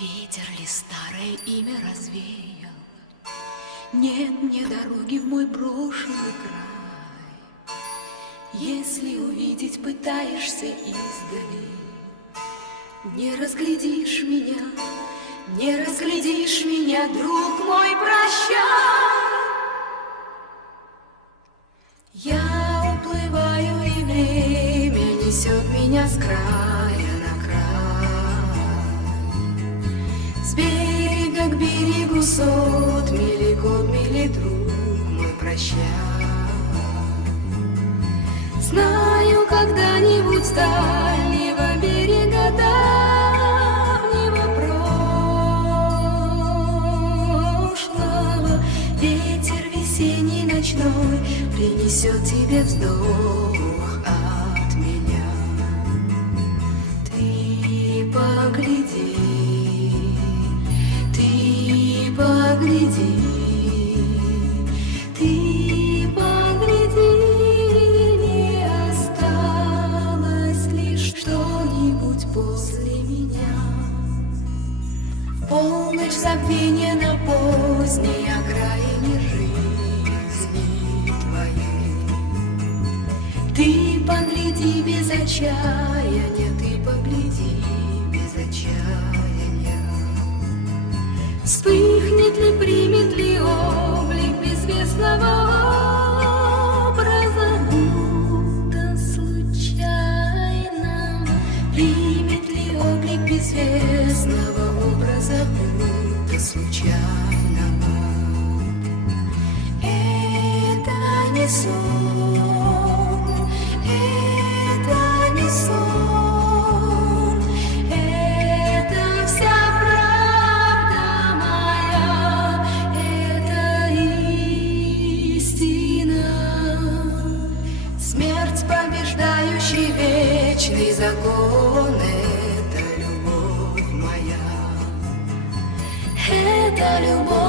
Ветер ли старое имя развеял? Нет мне дороги в мой брошенный край. Если увидеть пытаешься издали, не разглядишь меня, не разглядишь меня, друг мой, прощай. Я уплываю, и время несет меня с края на край. С берега к берегу сот мили, год мили, друг мой, прощай. Знаю, когда-нибудь с дальнего берега давнего прошлого ветер весенний ночной принесет тебе вздох от меня. Ты погляди, ты погляди, ты погляди, не осталось лишь что-нибудь после меня. В полночь забвения на поздней окраине жизни твоей. Ты погляди без отчаяния, ты погляди без отчаяния. Вспыхнет ли, примет ли облик безвестного образа, будто случайно? Примет ли облик безвестного образа, будто случайно? Это не сон, это не сон, это вся правда моя, это истина. Смерть, побеждающий вечный закон, это любовь моя, это любовь.